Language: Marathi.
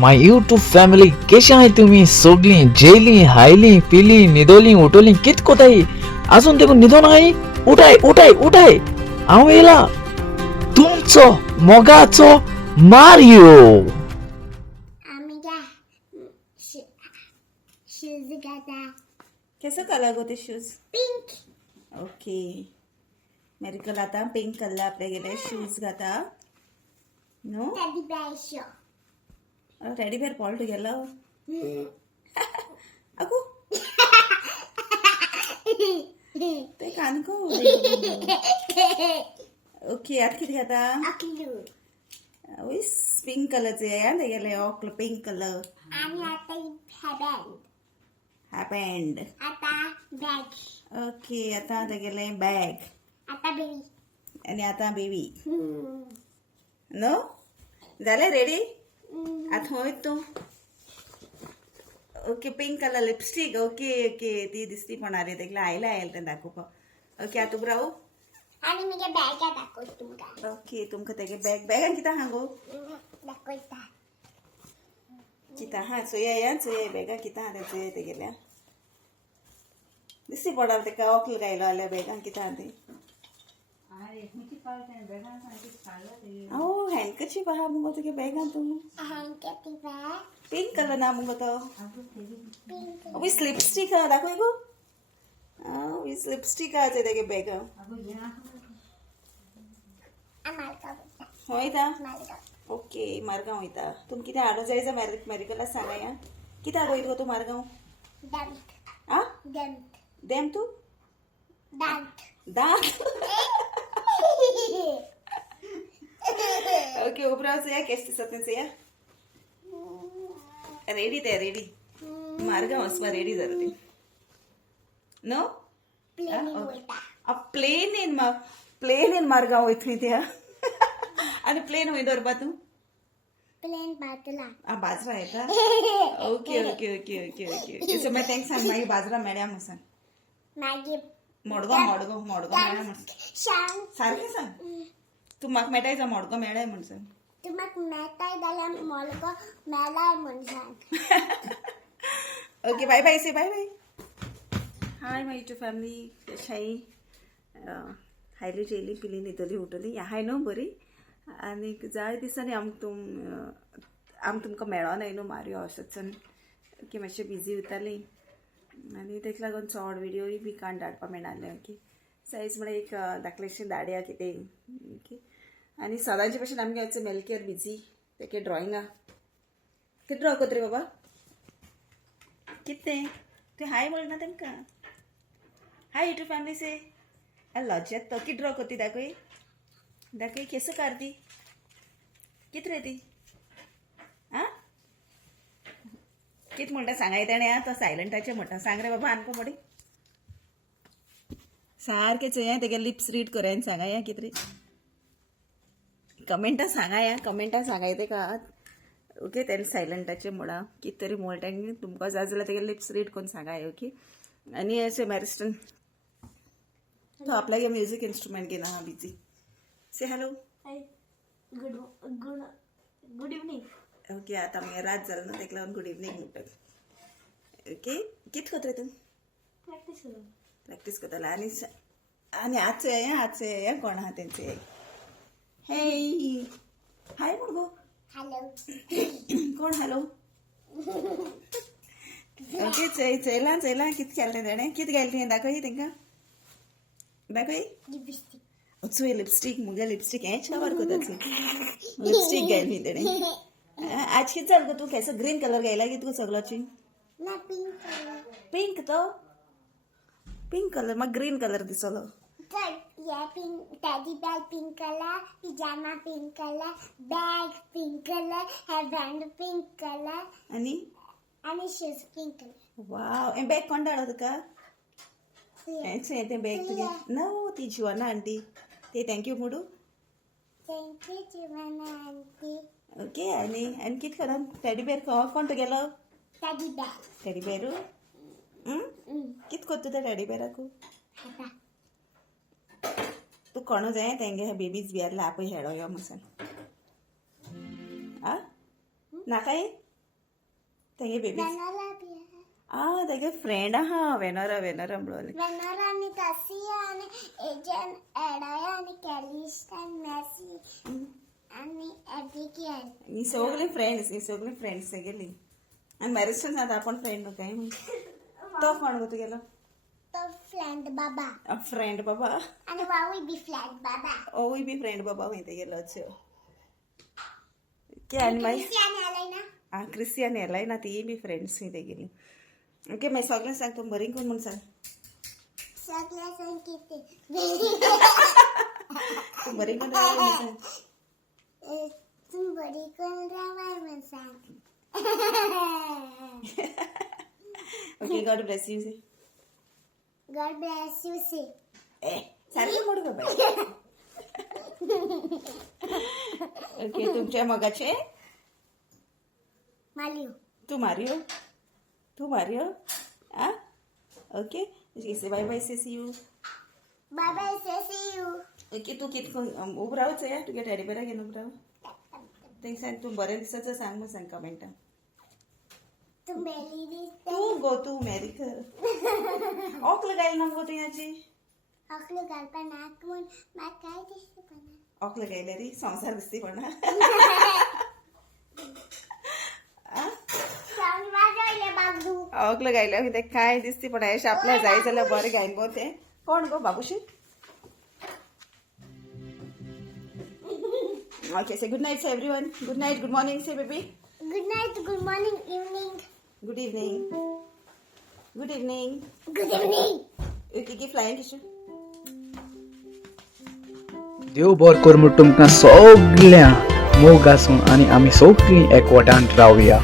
माय यूट्यूब फॅमिली कशी आहे तुम्ही सगळी जेली हायली पिली निदोली उठवली कित कोताई अजून देखून निधो नाही उठाय उठाय उठाय आव येला तुमचं मोगाचो मारियो आम्ही शूज घाता कैसा कलर गो ते शूज पिंक ओके मेरिकल आता पिंक कलर आपले गेले शूज घाता no teddy bear show ready bear पॉल टुगेदर अगो ते कान को ओके आता किती घाता अकलू विस पिंक कलरचे आहे ते गेले ऑकल पिंक कलर आणि आता हॅबँड हॅपँड आता बॅग ओके आता ते गेले बॅग आता बेबी आणि आता बेबी नो झाले रेडी आता होय तू okay pink colour lipstick okay okay ती दिसती पण आली ते आयला आयल ते दाखव ओके आता उबं राहू आणि मी बॅगा दाखवतो तुमका ओके तुमका तेगे बॅग बॅगान किता हांगो दाखवता किता हा चोया या चोया बॅगा किता हा ते ते गेल्या दिसती पडाल ते का ऑकल गायला आल्या बॅगान किता हा ते ओ हँडकची पहा मुगो तुगे बॅगान तू हँकेटी बॅग पिंक कलर ना मुगो तो पिंक विस लिपस्टिक हा दाखव गो विस लिपस्टिक हा तेगे बॅगा आम्हाला होयता मालगा ओके मारगांव वयता तुम कितें हाडूं जाय जाल्यार मेरिकला सांगा या कितें हाडूं वयता तूं मारगांव दंत आ दंत देम तूं दंत दांत ओके उबराव चोया केश दिसता तें चोया रेडी ते रेडी मारगांव वचपा रेडी जाता ती नो प्लेन वयता प्लेन इन मारगांव वयतली त्या आनी प्लेन हूंय दवरपा तूं प्लेन बाजूला आ बाजरा येता okay okay okay okay okay okay so मागीर तेंका सांग मागीर बाजरा मेळ्या म्हणून सांग मागीर मोडगो मोडगो मोडगो मेळ्या म्हणून सांग सारकें सांग तूं म्हाका मेळटाय जा मोडगो मेळ्ळाय म्हणून सांग तुमक मेळटाय जाल्यार मोलगो मेळाय म्हूण सांग okay bye bye say bye bye hi my YouTube family कशाय हायली जेली पिली न्हिदली उठली हाय न्हू बरी आनी जाय दिसांनी आम तुमकां मेळोनाय न्हू मारियो अशेंच की मातशें बिजी उरताली आनी तेका लागून चड विडियोय बी काण धाडपा मेळनासलें ओके सायज म्हळ्यार एक धाकलेशें धाडया कितें ओके आनी सदांचे भशेन आमगे आयचो मेलकेर बिजी तेके ड्रॉइंगा कितें ड्रॉ कोत्रे बाबा कितें तूं हाय म्हणना तेमकां हाय यूट्यूब फॅमिली से लॉजेत तो कितें ड्रॉ कोत्ती दाखय दाखय केसो काढती कित रे ती आं कित म्हणटा सांगाय तेणें आं तो सायलंटाचें म्हणटा सांग रे बाबा आनको मोडी सारकें चोया तेगे लिप्स रीड कोरायन सांगाय कित रे कमेंटां सांगाय कमेंटां सांगाय तेका ओके तेणें सायलंटाचें म्हणा कित तरी म्हणटा तुमकां जाय जाल्यार तेगे लिप्स रीड करून सांगाय ओके आनी अशें मॅरिस्टन तो आपल्यागे म्युजीक इंस्ट्रुमेंट घेना हा busy say hello good good good evening okay आता आमगे रात जालें न्हू तेका लागून गुड इवनिंग म्हणटा ओके कित कोत्रे तूं प्रॅक्टीस करून प्रॅक्टीस करतलो आनी आजचो या कोण आहा तेंचे हे हाय म्हण गो हॅलो कोण हॅलो ओके चयला कित केलें तेणें कित घायलें तें दाखय तेंकां दाखय लिपस्टिक चोय लिपस्टीक मुगे लिपस्टीक हेंच कवर कोता लिपस्टीक घायली तेणें आज कित जाल गो तूं केसो ग्रीन कलर घायला कित गो सगळोची ना पिंक कलर पिंक तो पिंक कलर म्हाका ग्रीन कलर दिसलो ये pink teddy bear pink colour पिजामा pink colour bag pink colour headband pink colour आणि शूज पिंक कलर वाव हे बॅग कोण धाडो तुका हें तें बॅग तुगे नो ती जुवाना आंटी ते थँक्यू म्हणू thank you Joana aunty okay आनी कित करा टेडी बेअर कोण तुगेलो टेडी बेअर टेडी बेअरू कित कोत्ता त्या टेडी बेअराक आता तूं कोणू जाय तेंगे बेबीज बी आसले आपय हेडो यो म्हणून आ नाका तेगे बेबी वेनोरा भी है तेगे फ्रेंड आहा वेनोरा म्हणून वेनोरा आणि कासिया आणि एजन एडाया आणि कॅलिस्टन मेसी आणि एबिगेल ही सगळी फ्रेंड्स तेगेली आणि मॅरेज आता आपण फ्रेंड काय तो कोण गो तुगेलो तो फ्रेंड बाबा फ्रेंड बाबा आणि वावी बी फ्रेंड बाबा ओवी बी फ्रेंड बाबा वय तेगेलो अच्छो के आणि माई क्रिस्टियान आलाय ना क्रिस्टियन येलाय ना ती बी फ्रेंड्स ही तेगेली ओके मागीर सगळें सांग तूं बरी कोण म्हूण सांग सगळ्या संगीत तूं बरी कोण सांग तू बरी कोण रावाय म्हण सांग okay God bless you say God bless you say ए सारकें मोड गो बाय ओके तुमच्या मगाचे मालियो तू मारियो आ okay say bye bye say see you bye bye say see you okay तू कित उब रावच या तुगे टॅडी बेरा घेवन उब राव तेंक सांग तूं बरें दिसाचो सांग म्हूण सांग कमेंटान तू मेली दिसते तू मॅरी कर ओकल गायल ना गो तुयाची अकलू घालपा नाक म्हूण म्हाका काय दिसता पण ओकल गायले रे संवसार दिसती पण सांग वाजवले बाबू ओकल गायल्या कितें काय दिसती पण हेश आपल्या जाय जाल्यार बरें गायन गो तें कोण गो बाबूशी okay say good night say everyone good night good morning say baby good night good morning evening good evening good evening good evening okay की फ्लाइंग किशू देव बरें कर म्हूण तुमकां सगळ्या मोग आसूं आनी आमी सगळीं एकवटान रावया